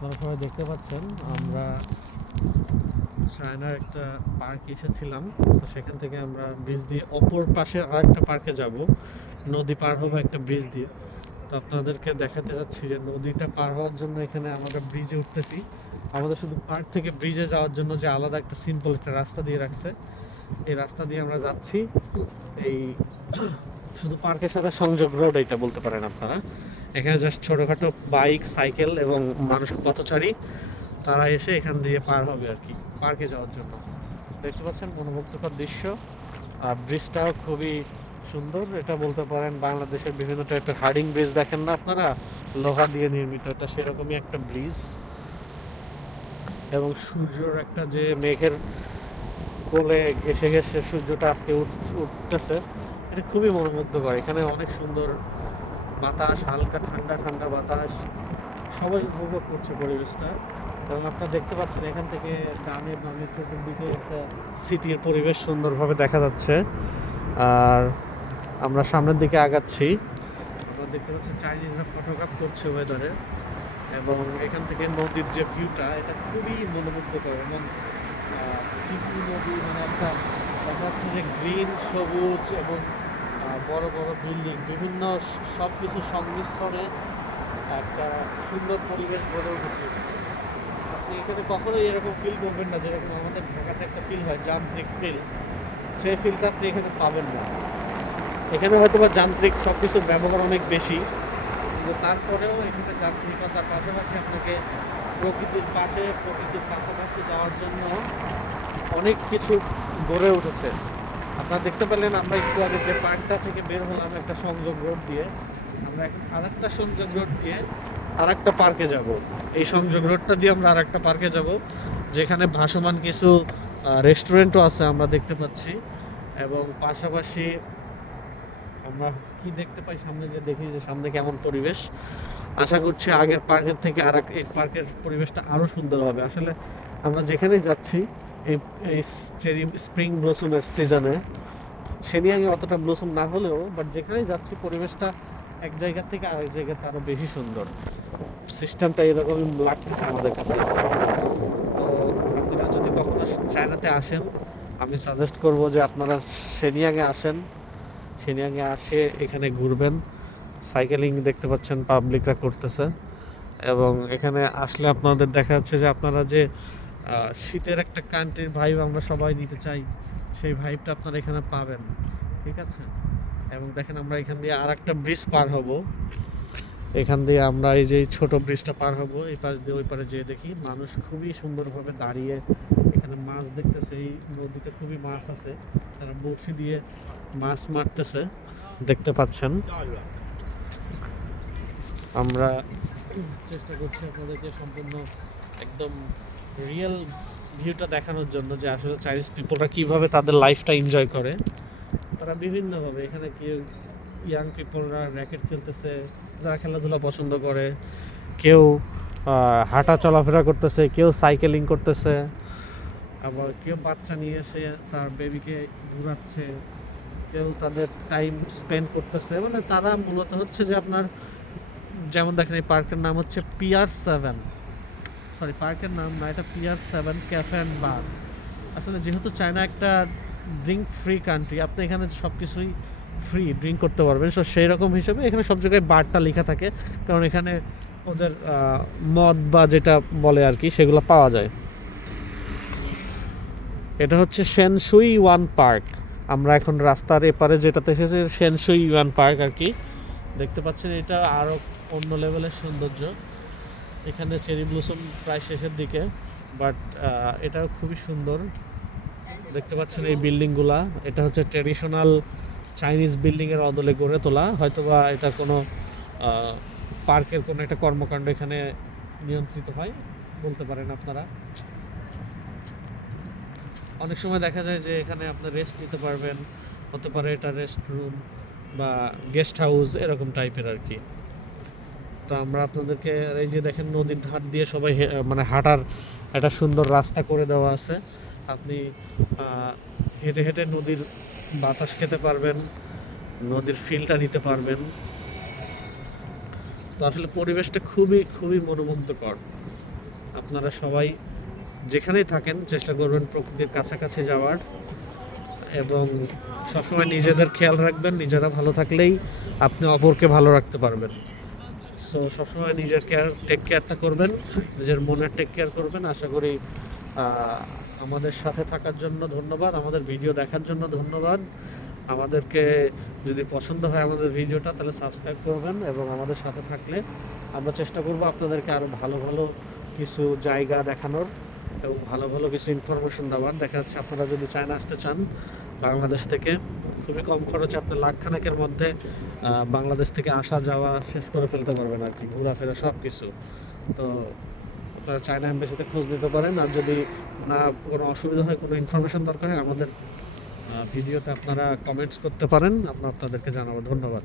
আপনারা সবাই দেখতে পাচ্ছেন, আমরা চায়নার একটা পার্ক এসেছিলাম। তো সেখান থেকে আমরা ব্রিজ দিয়ে অপর পাশে আর একটা পার্কে যাব। নদী পার হব একটা ব্রিজ দিয়ে। তো আপনাদেরকে দেখাতে যাচ্ছি যে নদীটা পার হওয়ার জন্য এখানে আমরা ব্রিজে উঠতেছি। আমাদের শুধু পার্ক থেকে ব্রিজে যাওয়ার জন্য যে আলাদা একটা সিম্পল একটা রাস্তা দিয়ে রাখছে, এই রাস্তা দিয়ে আমরা যাচ্ছি। এই শুধু পার্কের সাথে সংযোগ রোড এটা বলতে পারেন আপনারা। এখানে জাস্ট ছোটোখাটো বাইক সাইকেল এবং মানুষ পথচারী, তারা এসে এখান দিয়ে পার হবে আর কি পার্কে যাওয়ার জন্য। দেখতে পাচ্ছেন মনোমুগ্ধকর দৃশ্য, আর ব্রিজটাও খুবই সুন্দর। এটা বলতে পারেন বাংলাদেশের বিভিন্ন টাইপের হার্ডিং ব্রিজ দেখেন না আপনারা? লোহা দিয়ে নির্মিত, এটা সেরকমই একটা ব্রিজ এবং সূর্যর একটা যে মেঘের কোলে ঘেসে ঘেসে সূর্যটা আজকে উঠ- উঠতেছে, এটা খুবই মনোমুগ্ধকর। এখানে অনেক সুন্দর বাতাস, হালকা ঠান্ডা ঠান্ডা বাতাস। সবাই উপভোগ করছে পরিবেশটা। এবং আপনারা দেখতে পাচ্ছেন, এখান থেকে ডানে বামে চতুর্দিকে একটা সিটির পরিবেশ সুন্দরভাবে দেখা যাচ্ছে। আর আমরা সামনের দিকে আগাচ্ছি। আপনারা দেখতে পাচ্ছেন চাইনিজরা ফটোগ্রাফ করছে ওয়েদারে এবং এখান থেকে নদীর যে ভিউটা এটা খুবই মনোমুগ্ধকর। এবং সিটি নদী মানে একটা, দেখা যাচ্ছে যে গ্রিন সবুজ এবং বড় বড় বিল্ডিং, বিভিন্ন সব কিছুর সংমিশ্রণে একটা সুন্দর পরিবেশ গড়ে উঠেছে। আপনি এখানে কখনোই এরকম ফিল করবেন না, যেরকম আমাদের ঢাকাতে একটা ফিল হয়, যান্ত্রিক ফিল সেই ফিলটা আপনি এখানে পাবেন না। এখানে হয়তো বা যান্ত্রিক সব কিছুর ব্যবহার অনেক বেশি, কিন্তু তারপরেও এখানে যান্ত্রিকতার পাশাপাশি আপনাকে প্রকৃতির পাশে, প্রকৃতির কাছাকাছি যাওয়ার জন্য অনেক কিছু গড়ে উঠেছে। আপনারা দেখতে পেলেন আমরা একটু আগে যে পার্কটা থেকে বের হলাম একটা সংযোগ রোড দিয়ে, আমরা এখন আরেকটা সংযোগ রোড দিয়ে আরেকটা পার্কে যাব। এই সংযোগ রোডটা দিয়ে আমরা আরেকটা পার্কে যাব, যেখানে ভাসমান কিছু রেস্টুরেন্টও আছে আমরা দেখতে পাচ্ছি এবং পাশাপাশি আমরা কি দেখতে পাই সামনে যে দেখি যে সামনে কেমন পরিবেশ। আশা করছি আগের পার্কের থেকে আর এই পার্কের পরিবেশটা আরও সুন্দর হবে। আসলে আমরা যেখানে যাচ্ছি এই চেরি, স্প্রিং ব্লসমের সিজনে। সেনিয়াঙ্গে অতটা ব্লসম না হলেও বাট যেখানেই যাচ্ছি, পরিবেশটা এক জায়গা থেকে আরেক জায়গাতে আরও বেশি সুন্দর। সিস্টেমটা এরকমই লাগতেছে আমাদের কাছে। তো আপনারা যদি কখনো চায়নাতে আসেন, আমি সাজেস্ট করব যে আপনারা সেনিয়াঙ্গে আসেন। সেনিয়াঙ্গে আসে, এখানে ঘুরবেন। সাইকেলিং দেখতে পাচ্ছেন পাবলিকরা করতেছে। এবং এখানে আসলে আপনাদের দেখা যাচ্ছে যে আপনারা যে শীতের একটা কান্ট্রির ভাইব আমরা সবাই নিতে চাই, সেই ভাইবটা আপনারা এখানে পাবেন, ঠিক আছে? এবং দেখেন আমরা এখান দিয়ে আর একটা ব্রিজ পার হব। এখান দিয়ে আমরা এই যে ছোট ব্রিজটা পার হব, এই পাশ দিয়ে ওই পারে যেয়ে দেখি মানুষ খুবই সুন্দরভাবে দাঁড়িয়ে এখানে মাছ দেখতেছে, এই নদীতে খুবই মাছ আছে, তারা বড়শি দিয়ে মাছ মারতেছে, দেখতে পাচ্ছেন? আমরা চেষ্টা করছি আপনাদেরকে সম্পূর্ণ একদম রিয়েল ভিউটা দেখানোর জন্য যে আসলে চাইনিজ পিপলরা কীভাবে তাদের লাইফটা এনজয় করে, তারা বিভিন্নভাবে এখানে কেউ ইয়াং পিপলরা র্যাকেট খেলতেছে, যারা খেলাধুলা পছন্দ করে, কেউ হাঁটা চলাফেরা করতেছে, কেউ সাইকেলিং করতেছে, আবার কেউ বাচ্চা নিয়ে এসে তার বেবিকে ঘুরাচ্ছে, কেউ তাদের টাইম স্পেন্ড করতেছে মানে তারা মূলত হচ্ছে যে আপনার, যেমন দেখেন এই পার্কের নাম হচ্ছে পিয়ার সেভেন সরি, পার্কের নাম না, এটা pier seven cafe and bar আসলে যেহেতু চায়না একটা ড্রিঙ্ক ফ্রি কান্ট্রি আপনি এখানে সব কিছুই ফ্রি ড্রিঙ্ক করতে পারবেন। সো সেই রকম হিসেবে এখানে সব জায়গায় বারটা লেখা থাকে, কারণ এখানে ওদের মদ বা যেটা বলে আর কি, সেগুলো পাওয়া যায়। এটা হচ্ছে সেনসুই ওয়ান পার্ক আমরা এখন রাস্তার এপারে যেটাতে এসেছে সেনসুই ওয়ান পার্ক আর কি। দেখতে পাচ্ছেন এটা আরও অন্য লেভেলের সৌন্দর্য। এখানে চেরি ব্লসম প্রায় শেষের দিকে, বাট এটাও খুবই সুন্দর। দেখতে পাচ্ছেন এই বিল্ডিংগুলা। এটা হচ্ছে ট্রেডিশনাল চাইনিজ বিল্ডিংয়ের অদলে গড়ে তোলা। হয়তোবা এটা কোনো পার্কের কোনো একটা কর্মকাণ্ড এখানে নিয়ন্ত্রিত হয়, বলতে পারেন আপনারা। অনেক সময় দেখা যায় যে এখানে আপনার রেস্ট নিতে পারবেন, হতে পারে এটা রেস্ট রুম বা গেস্ট হাউস এরকম টাইপের আর কি। তো আমরা আপনাদেরকে এই যে দেখেন নদীর ধার দিয়ে সবাই মানে হাঁটার একটা সুন্দর রাস্তা করে দেওয়া আছে। আপনি হেঁটে হেঁটে নদীর বাতাস খেতে পারবেন, নদীর ফিলটা নিতে পারবেন। তো আসলে পরিবেশটা খুবই খুবই মনোমুগ্ধকর। আপনারা সবাই যেখানেই থাকেন, চেষ্টা করবেন প্রকৃতির কাছাকাছি যাওয়ার এবং সবসময় নিজেদের খেয়াল রাখবেন, নিজেরা ভালো থাকলেই আপনি অপরকে ভালো রাখতে পারবেন। সো সবসময় নিজের কেয়ার টেক কেয়ারটা করবেন, নিজের মনের টেক কেয়ার করবেন। আশা করি আমাদের সাথে থাকার জন্য ধন্যবাদ, আমাদের ভিডিও দেখার জন্য ধন্যবাদ। আমাদেরকে যদি পছন্দ হয় আমাদের ভিডিওটা তাহলে সাবস্ক্রাইব করবেন এবং আমাদের সাথে থাকলে আমরা চেষ্টা করব আপনাদেরকে আরও ভালো ভালো কিছু জায়গা দেখানোর। এবং ভালো ভালো কিছু ইনফরমেশন দেওয়ার। দেখা যাচ্ছে আপনারা যদি চায়না আসতে চান বাংলাদেশ থেকে, খুবই কম খরচে আপনি লাখখানেকের মধ্যে বাংলাদেশ থেকে আসা যাওয়া শেষ করে ফেলতে পারবেন আর কি, ঘোরাফেরা সব কিছু তো আপনারা চায়না এম্বাসিতে খোঁজ নিতে পারেন আর যদি না কোনো অসুবিধা হয়, কোনো ইনফরমেশন দরকার হয়, আমাদের ভিডিওতে আপনারা কমেন্টস করতে পারেন, আমরা আপনাদেরকে জানাব। ধন্যবাদ।